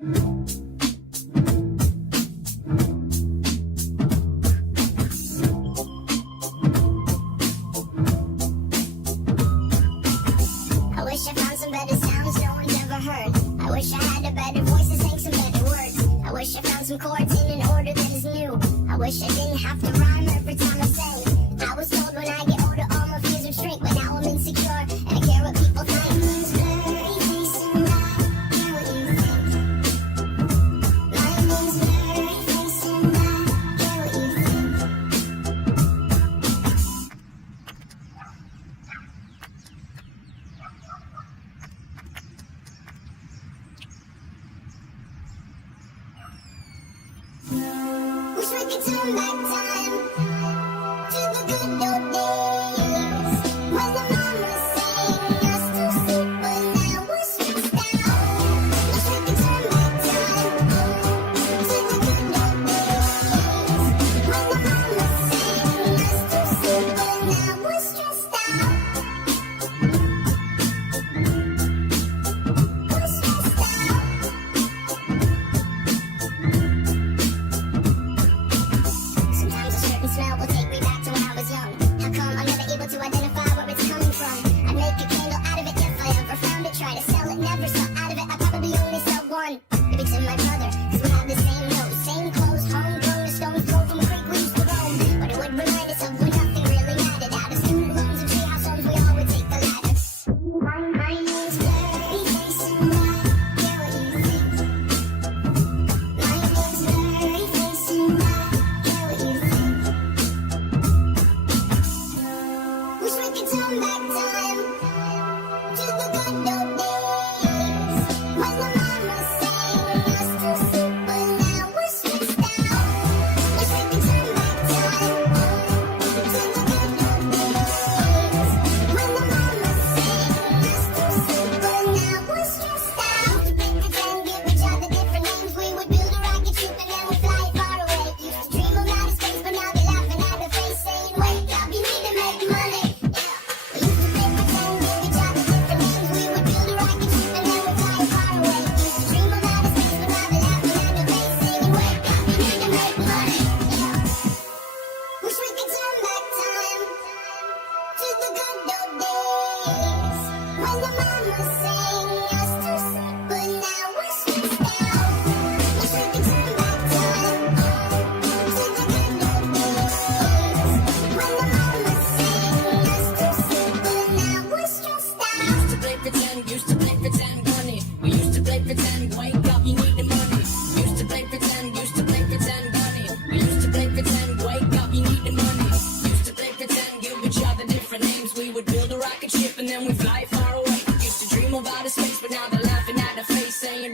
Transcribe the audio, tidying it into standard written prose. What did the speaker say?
I wish I found some better sounds no one's ever heard. I wish I had a better voice and sang some better words. I wish I found some chords in an order that is new. I wish I didn't have to rhyme every time I sang. I was told when I get older all my fears would shrink, but now I'm insecure and I care what people think. Blurry face and I care what you think. My name's blurry face and I care what you think. Wish we could turn back time to the good old days when the mama sang us to sleep, but now we're stressed out. Wish we could turn back time to the good old days when the mama sang us to sleep, but now we're stressed out. We're stressed out. Sometimes a certain smell will take me back to when I was young. How come I'm never able to identify where it's coming from? I'd make a candle out of it if I ever found it. Try to sell it, never sell out of it. I probably only sell one. Maybe to my brother, cause we have the same nose, same clothes, homegrown, a stone's throw from a creek we used to roam. But it would remind us of when nothing really mattered. Out of student loans and treehouse homes, we all would take the ladder. My name's blurry face and I care what you think. My name's blurry face and I care what you think. Wish we could turn back time to the good old days when the mama sang us to sleep, but now we're stressed out. Wish we could turn back time to the good old days when the mama sang us to sleep, but now we're stressed out. Used to play pretend, give each other different names. We would build a rocket ship and then we'd fly far away. Used to dream of outer space, but now they're laughing at the face, saying, "Wake up, you need to make money." We used to play pretend, give each other different names. We would build a rocket ship and then we'd fly far away. Used to dream of outer space, but now they're laughing at the face, saying, "Wake up, you need to make money." Wish we could turn back time to the good old days when the mama sang us to sleep, but now we're stressed out. Wish we could turn back time to the good old days when the mama sang us to sleep, but now we're stressed out. Used to play pretend, bunny. We used to play pretend, wake up, you need the money. Used to play pretend, bunny. We used to play pretend, wake up, you need the money. Used to play pretend, give each other different names. We would build a rocket ship and then we'd fly far away. Used to dream of outer space, but now they're laughing at the face, saying,